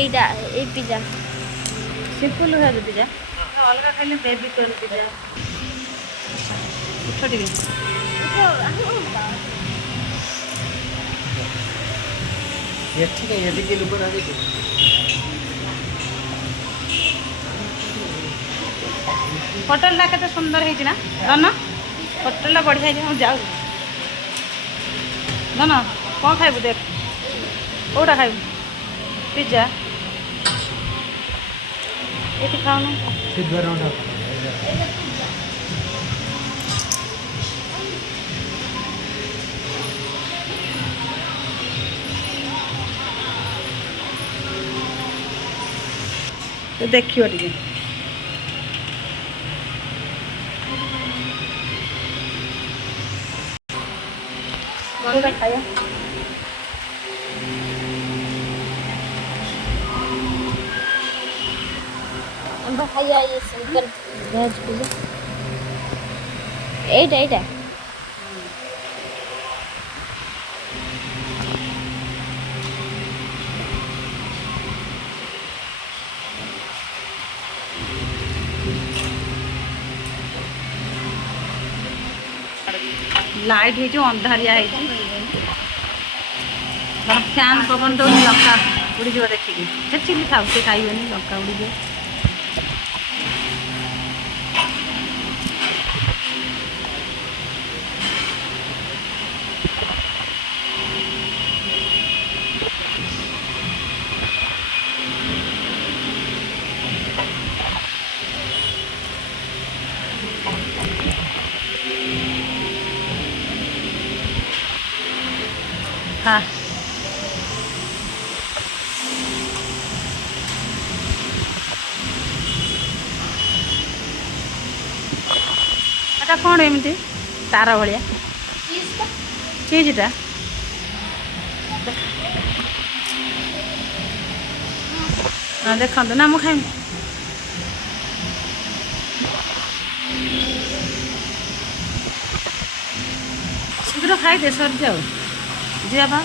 এইটা এই pizza simple है पिज्जा अलग खाली बेबी कॉर्न पिज्जा उठ टिके ये ठीक है, ये देखिए ऊपर आ गई। होटल के सुंदर है ना धन होटल बढ़िया है जाऊ धन कौन खाइबू देख कौटा खाइबू पिज्जा ये खाऊन तो देखियो टिके खाया আমরা খাইয়া এই সিম্পল ভেজ পিজ্জা এইটা लाइट है अंधारिया है फैन पवन दौड़ लंका उड़ी जाव देखिए चिली खाऊ से खाइबे लंका उड़ी जाए हाँ कौन एमती तार भाया चीजटा हाँ देखो ना मुझे खाई शीघ्र खाई दे सर जाओ जी बा